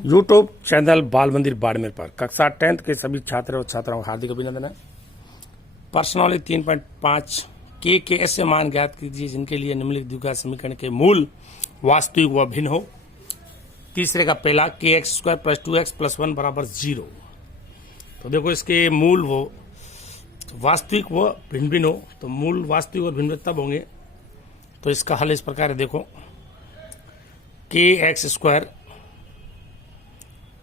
YouTube channel बाल मंदिर बाड़मेर पर कक्षा 10th के सभी छात्र और छात्राओं का हार्दिक अभिनंदन है। प्रश्नावली 3.5 के ऐसे मान ज्ञात कीजिए जिनके लिए निम्नलिखित द्विघात समीकरण के मूल वास्तविक व भिन्न हो। तीसरे का पहला के x square plus 2x plus 1 बराबर 0। तो देखो इसके मूल वो वास्तविक व भिन्न भिन्न हो, तो मूल वास्तविक और भिन्न तब होंगे। तो इसका हल इस प्रकार है, देखो के x square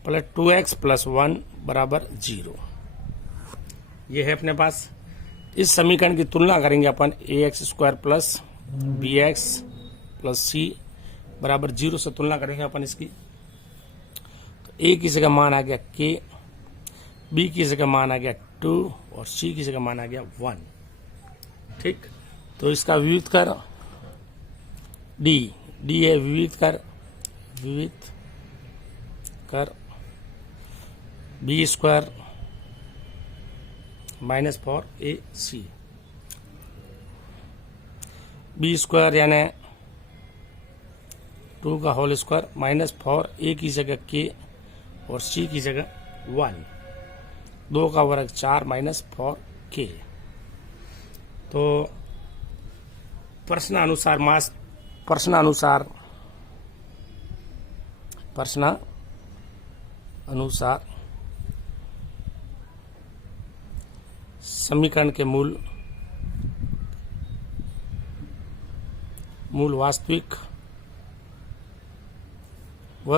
plus 2x plus 1 बराबर 0। ये है अपने पास। इस समीकरण की तुलना करेंगे अपन a x square plus b x plus c बराबर 0 से तुलना करेंगे अपन इसकी। तो ए की जगह मान आ गया के, बी की जगह मान आ गया 2 और सी की जगह मान आ गया 1। ठीक, तो इसका विविध कर डी है विविध कर B square minus 4ac B square यानी 2 का होल स्क्वायर माइनस 4a की जगह के और c की जगह 1, 2 का वर्ग 4 माइनस 4k। तो प्रश्न अनुसार समीकरण के मूल वास्तविक व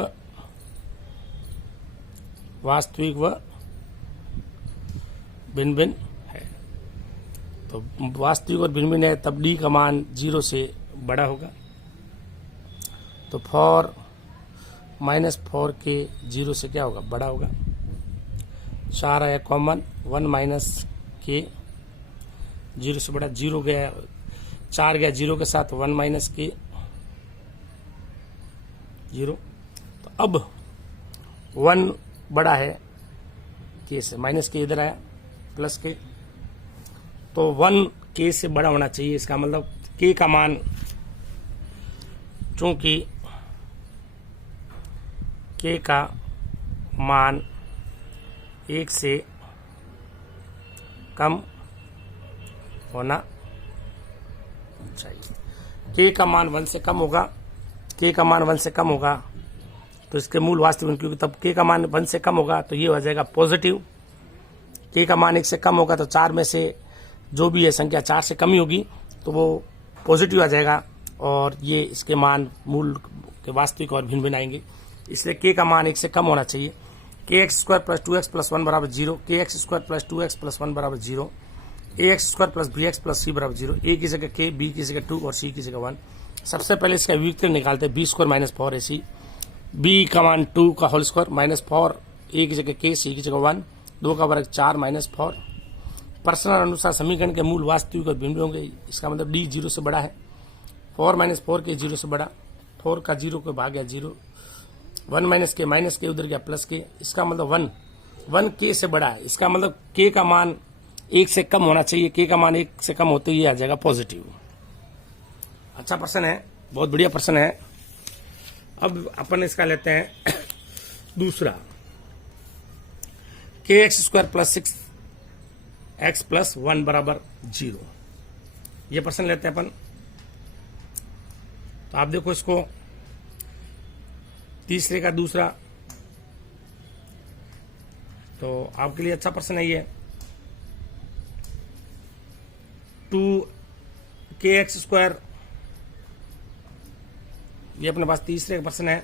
भिन्न भिन्न है। तो वास्तविक और भिन्न भिन्न है, तब डी का मान 0 से बड़ा होगा। तो 4 माइनस 4 के 0 से क्या होगा, बड़ा होगा। 4 आया कॉमन, 1 माइनस के 0 से बड़ा, 0 गया 4 गया 0 के साथ 1 माइनस के 0। तो अब 1 बड़ा है के से, माइनस के इधर आया प्लस के, तो 1 के से बड़ा होना चाहिए। इसका मतलब के का मान, चूंकि के का मान 1 से कम होना चाहिए। के का मान 1 से कम होगा, तो इसके मूल वास्तविक, क्योंकि तब के का मान 1 से कम होगा तो ये हो जाएगा पॉजिटिव। के का मान 1 से कम होगा तो 4 में से जो भी है संख्या 4 से कम ही होगी तो वो पॉजिटिव आ जाएगा, और ये इसके मान मूल के वास्तविक और भिन्न भिन्न आएंगे। इसलिए के का मान 1 से कम होना चाहिए। के x square plus 2x plus 1 बराबर 0, के x square plus 2x plus 1 बराबर 0, a x square plus b x plus c बराबर 0, ए की जगह के, बी की जगह 2 और सी की जगह 1। सबसे पहले इसका विविध निकालते हैं, B square minus 4ac, B का मान 2 का होल स्क्वायर माइनस 4, ए की जगह के, सी की जगह 1, 2 का वर्ग 4 माइनस 4। प्रश्न अनुसार समीकरण के मूल वास्तविक और भिन्न होंगे। इसका मतलब डी 0 से बड़ा है, 4 माइनस 4 के 0 से बड़ा, 4 का 0 को भाग गया 0, 1 माइनस के उधर गया प्लस के। इसका मतलब 1 के से बड़ा है। इसका मतलब के का मान 1 से कम होना चाहिए। के का मान 1 से कम होते ही आ जाएगा पॉजिटिव। अच्छा प्रश्न है, बहुत बढ़िया प्रश्न है। अब अपन इसका लेते हैं दूसरा, के x square plus 6x plus 1 बराबर 0। ये प्रश्न लेते हैं अपन। तो आप देखो इसको, तीसरे का दूसरा, तो आपके लिए अच्छा प्रश्न है ये। 2kx स्क्वायर, ये अपने पास तीसरे का प्रश्न है।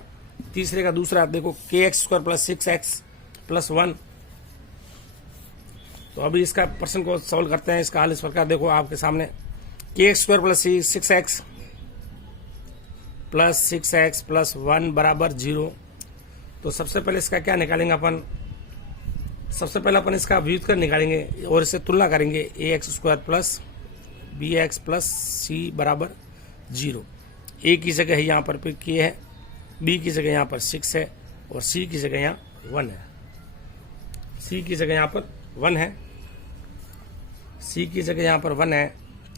तीसरे का दूसरा देखो, के x square plus 6x plus 1। तो अभी इसका प्रश्न को सॉल्व करते हैं। इसका हल इस प्रकार देखो आपके सामने, के x square plus 6x plus 6x plus 1 बराबर 0। तो सबसे पहले इसका क्या निकालेंगे अपन, सबसे पहले अपन इसका विविध कर निकालेंगे और इसे तुलना करेंगे। A x square plus b x plus c बराबर 0। ए की जगह यहाँ पर के है, बी की जगह यहाँ पर 6 है और सी की जगह यहाँ 1 है। सी की जगह यहाँ पर 1 है, सी की जगह यहाँ पर 1 है।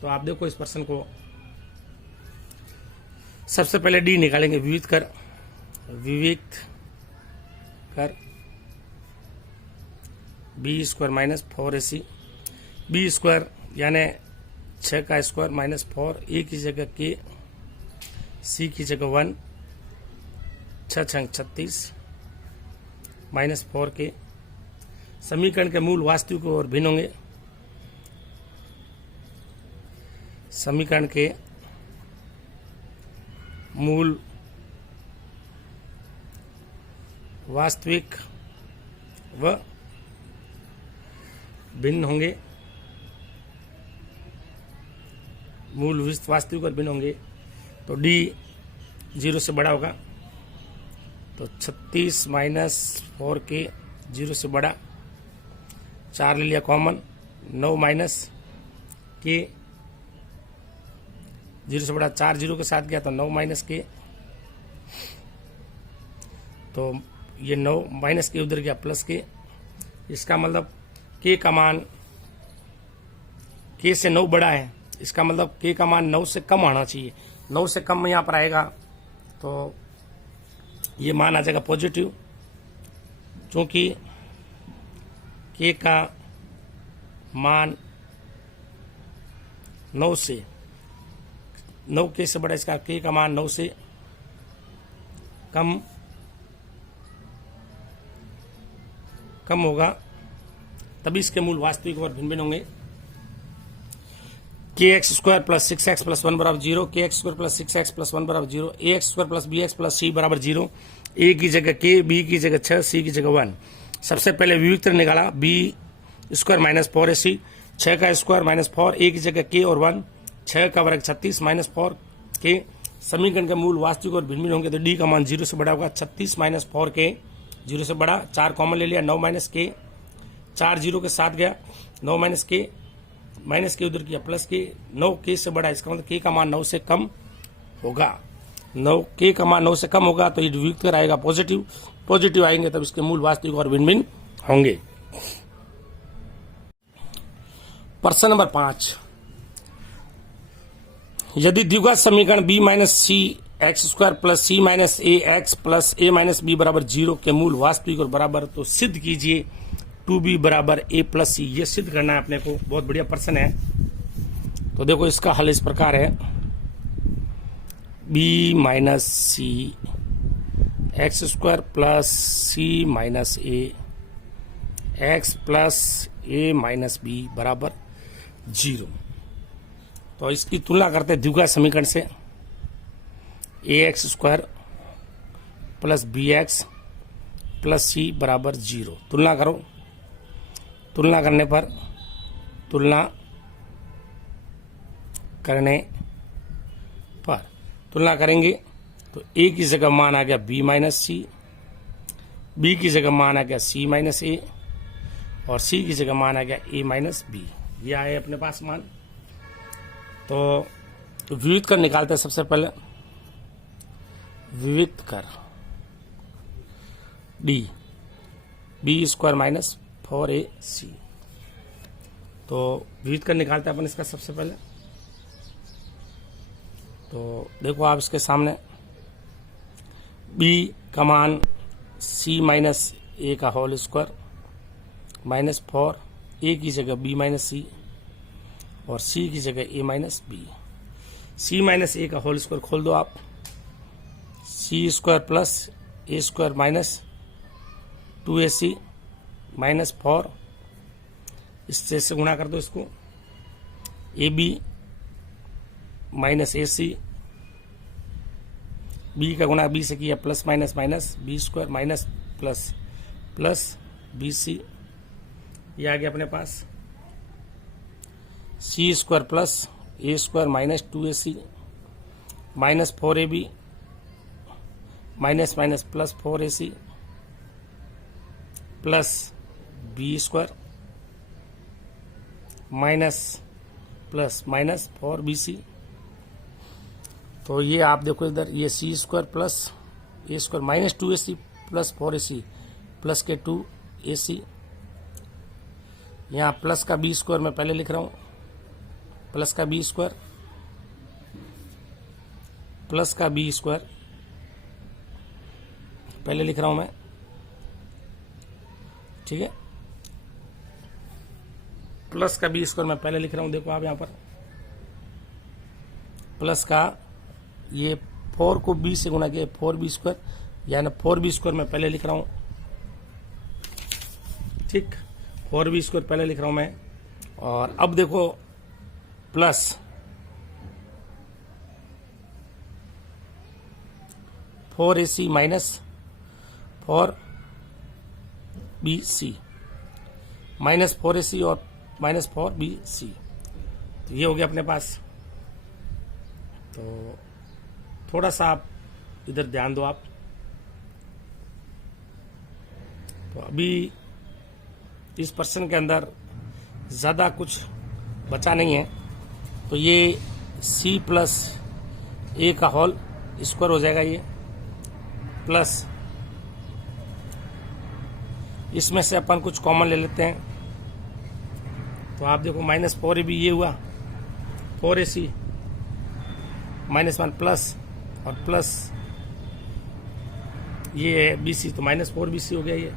तो आप देखो इस प्रश्न को, सबसे पहले डी निकालेंगे, विविध कर B square minus 4ac, B square यानी 6 का स्क्वायर माइनस 4, ए की जगह के, सी की जगह 1, 6 छंग 36 माइनस 4 के। समीकरण के मूल वास्तविक और भिन्न होंगे। समीकरण के मूल वास्तविक व भिन्न होंगे। मूल वास्तविक और भिन्न होंगे तो डी 0 से बड़ा होगा, तो 36 माइनस 4 के 0 से बड़ा, 4 ले लिया कॉमन, 9 माइनस के 0 से बड़ा, 4 0 के साथ गया तो 9 माइनस के, तो ये 9 माइनस के उधर गया प्लस के। इसका मतलब के का मान के से 9 बड़ा है, इसका मतलब के का मान 9 से कम आना चाहिए। 9 से कम यहाँ पर आएगा तो ये मान आ जाएगा पॉजिटिव, क्योंकि के का मान 9 से 9 के से बड़ा, इसका के का मान 9 से कम होगा, तभी इसके मूल वास्तविक और भिन्न भिन्न होंगे। के x square plus 6x plus 1 बराबर 0, के x square plus 6x plus 1 बराबर 0, a x square plus b x plus c बराबर 0, ए की जगह के, बी की जगह 6, सी की जगह 1। सबसे पहले विविक्त निकाला, बी स्क्वायर माइनस 4ac, 6 का स्क्वायर माइनस 4, ए की जगह के और 1, 6 का वर्ग 36 माइनस 4 के। समीकरण के मूल वास्तविक और भिन्न भिन्न होंगे तो डी का मान 0 से बड़ा होगा। 36 माइनस 4 के 0 से बड़ा, 4 कॉमन ले लिया, 9 माइनस के, 4 0 के साथ गया, 9 माइनस के उधर किया प्लस के, 9 के से बड़ा, इसका मतलब के का मान 9 से कम होगा। 9 के का मान 9 से कम होगा तो ये वियुक्त कर आएगा पॉजिटिव, पॉजिटिव आएंगे तब इसके मूल वास्तविक और भिन्न भिन्न होंगे। प्रश्न नंबर 5, यदि द्विघात समीकरण b माइनस सी एक्स स्क्वायर प्लस सी माइनस ए एक्स प्लस ए माइनस बी बराबर 0 के मूल वास्तविक और बराबर, तो सिद्ध कीजिए 2b बराबर a प्लस सी। ये सिद्ध करना है अपने को, बहुत बढ़िया प्रश्न है। तो देखो इसका हल इस प्रकार है, b माइनस सी एक्स स्क्वायर प्लस सी माइनस ए एक्स प्लस ए माइनस बी बराबर 0। तो इसकी तुलना करते हैं द्विघात समीकरण से, a x square plus b x plus c बराबर 0। तुलना करो, तुलना करने पर तुलना करेंगे तो ए की जगह मान आ गया b माइनस सी, बी की जगह मान आ गया c माइनस ए और c की जगह मान आ गया a माइनस बी। ये आए अपने पास मान। तो विविध कर निकालते हैं। सबसे पहले विविध कर D B square minus 4ac, तो विविध कर निकालते हैं अपन इसका सबसे पहले। तो देखो आप इसके सामने b का मान c माइनस ए का होल स्क्वायर माइनस 4, ए की जगह b माइनस सी और c की जगह a minus b. c minus a का होल स्क्वायर खोल दो आप, c square plus a square minus 2ac minus 4, इससे से गुणा कर दो इसको, a B minus a c, b का गुणा बी से किया plus minus minus b square minus plus plus b c. ये आ गया अपने पास c square plus a square minus 2ac minus 4ab minus minus plus 4ac plus B square minus plus minus 4bc। तो ये आप देखो इधर, ये c square plus a square minus 2ac plus 4ac plus के 2ac, यहाँ plus का B square मैं पहले लिख रहा हूँ, प्लस का बी स्क्वायर पहले लिख रहा हूँ मैं, ठीक है। प्लस का बी स्क्वायर मैं पहले लिख रहा हूं, देखो आप यहां पर प्लस का ये 4 को बी से गुणा किया 4b स्क्वायर, यानी 4b स्क्वायर मैं पहले लिख रहा हूं, ठीक। 4b स्क्वायर पहले लिख रहा हूं मैं। और अब देखो plus 4ac minus 4bc, minus 4ac और माइनस 4bc, तो ये हो गया अपने पास। तो थोड़ा सा आप इधर ध्यान दो आप। तो अभी इस प्रश्न के अंदर ज़्यादा कुछ बचा नहीं है, तो ये c प्लस ए का होल स्क्वायर हो जाएगा ये, प्लस इसमें से अपन कुछ कॉमन ले लेते हैं। तो आप देखो माइनस 4ab ये हुआ, 4ac माइनस 1 प्लस और प्लस ये है bc, तो माइनस 4bc हो गया, ये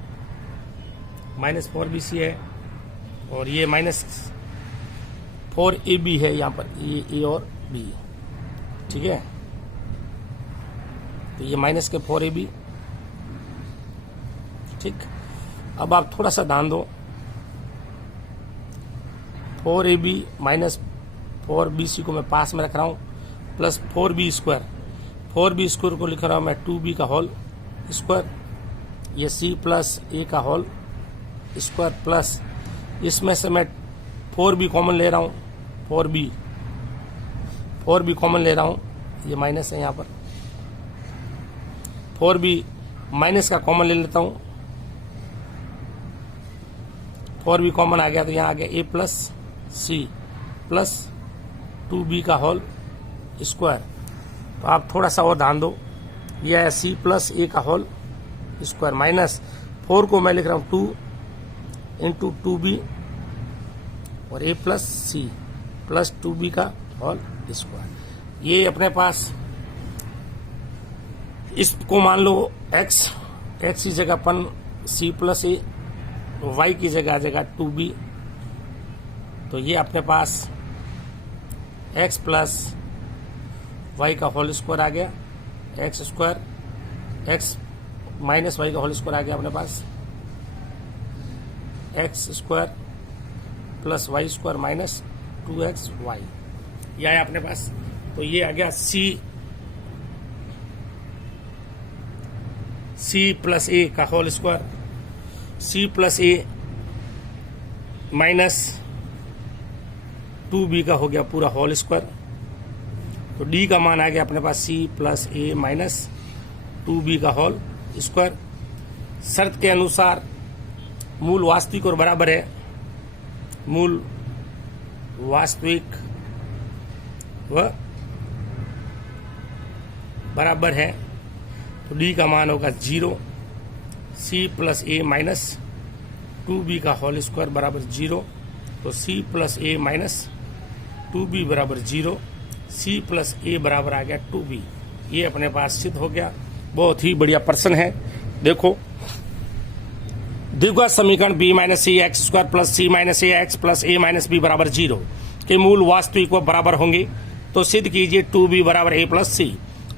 माइनस 4bc है। और ये माइनस 4ab है यहाँ पर, ये a और b, ठीक है। तो ये माइनस के 4ab, ठीक। अब आप थोड़ा सा ध्यान दो, 4ab माइनस 4bc को मैं पास में रख रहा हूँ, plus 4b square, 4b square को लिख रहा हूँ मैं 2b का होल स्क्वायर, ये c प्लस a का होल स्क्वायर, प्लस इसमें से मैं 4b कॉमन ले रहा हूँ, 4b कॉमन ले रहा हूँ, ये माइनस है यहाँ पर, 4b माइनस का कॉमन ले लेता हूँ, 4b कॉमन आ गया, तो यहाँ आ गया a plus c plus 2b का होल स्क्वायर। तो आप थोड़ा सा और ध्यान दो, यह है c प्लस a का होल स्क्वायर, माइनस 4 को मैं लिख रहा हूँ 2 इंटू 2b और a plus c plus 2b का होल स्क्वायर। ये अपने पास, इसको मान लो x की जगह अपन c प्लस a, y की जगह आ जाएगा 2b, तो ये अपने पास x प्लस y का होल स्क्वायर आ गया, x square x minus y का होल स्क्वायर आ गया अपने पास, x square plus y square minus 2xy, यह है अपने पास। तो ये आ गया c प्लस a का whole square, c plus a minus 2b का हो गया पूरा होल स्क्वायर। तो d का मान आ गया अपने पास c plus a minus 2b का होल स्क्वायर। शर्त के अनुसार मूल वास्तविक और बराबर है, मूल वास्तविक व बराबर है, तो d का मान होगा 0, c plus a minus 2b का होल स्क्वायर बराबर 0, तो c plus a minus 2b बराबर 0, c प्लस a बराबर आ गया 2b। ये अपने पास सिद्ध हो गया। बहुत ही बढ़िया प्रश्न है। देखो, द्विघात समीकरण b minus C x square plus c minus A x plus a minus b बराबर 0 के मूल वास्तविक व बराबर होंगे, तो सिद्ध कीजिए 2b बराबर a plus c,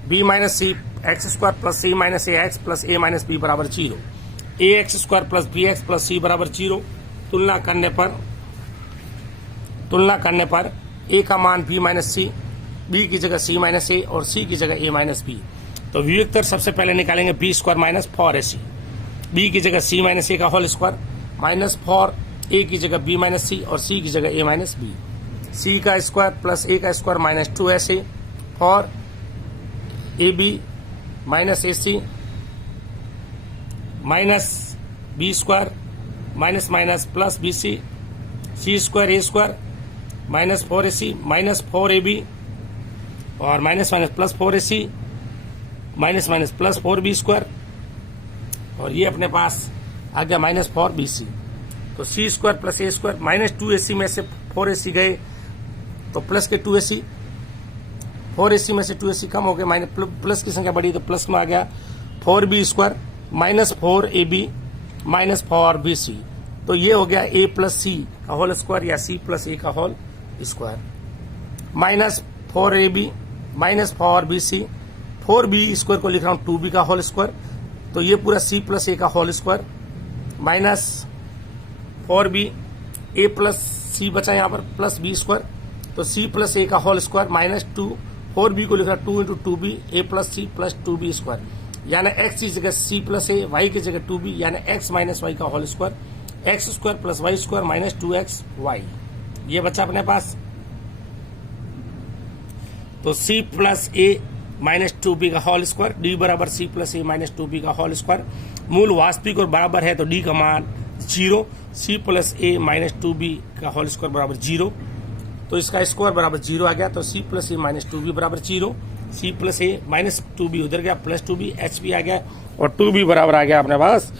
b minus C x square plus c minus A x plus a minus b बराबर 0, a x square plus b x plus c बराबर 0। तुलना करने पर a का मान b माइनस सी, b की जगह c माइनस ए और c की जगह a माइनस बी। तो वियुक्तर सबसे पहले निकालेंगे b square minus 4ac, b की जगह c माइनस ए का होल स्क्वायर माइनस 4a की जगह b माइनस सी और c की जगह a माइनस बी, c का स्क्वायर प्लस a का स्क्वायर माइनस 2sa और ab minus ac minus b square minus minus plus bc, c square a square minus 4ac minus 4ab और minus minus plus 4ac minus minus plus 4b square, और ये अपने पास आ गया minus 4bc। तो c square plus a square minus 2ac में से 4ac गए तो प्लस के 2ac, 4ac में से 2ac कम हो गए, माइनस प्लस की संख्या बढ़ी तो प्लस में आ गया 4b square minus 4ab minus four B C. तो ये हो गया ए प्लस सी का होल स्क्वायर या सी प्लस ए का whole square, minus four A B minus four B C, 4b square को लिख रहा हूं 2b का होल स्क्वायर, तो ये पूरा सी प्लस ए का होल स्क्वायर माइनस 4b ए प्लस सी बचा यहाँ पर प्लस बी स्क्वायर, तो सी प्लस ए का होल स्क्वायर माइनस 2, 4b को लिख रहा 2 into 2b a plus c plus 2b square, यानी x की जगह सी प्लस ए, वाई की जगह 2b, यानी x माइनस वाई का whole square, X square plus Y square minus 2xy। ये बच्चा अपने पास, तो c प्लस ए माइनस 2b का होल स्क्वायर, d बराबर c प्लस ए माइनस 2b का होल स्क्वायर, मूल वास्तविक और बराबर है तो d का मान 0, c प्लस ए माइनस 2b का होल स्क्वायर बराबर 0, तो इसका स्क्वायर बराबर 0 आ गया, तो c प्लस ए माइनस 2b बराबर 0, c प्लस ए माइनस 2b उधर गया प्लस 2b, hb आ गया और 2b बराबर आ गया अपने पास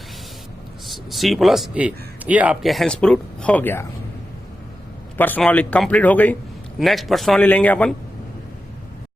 c प्लस ए। ये आपके हेंस प्रूफ हो गया। पर्सनॉलिटी कंप्लीट हो गई। नेक्स्ट पर्सनॉलिटी लेंगे अपन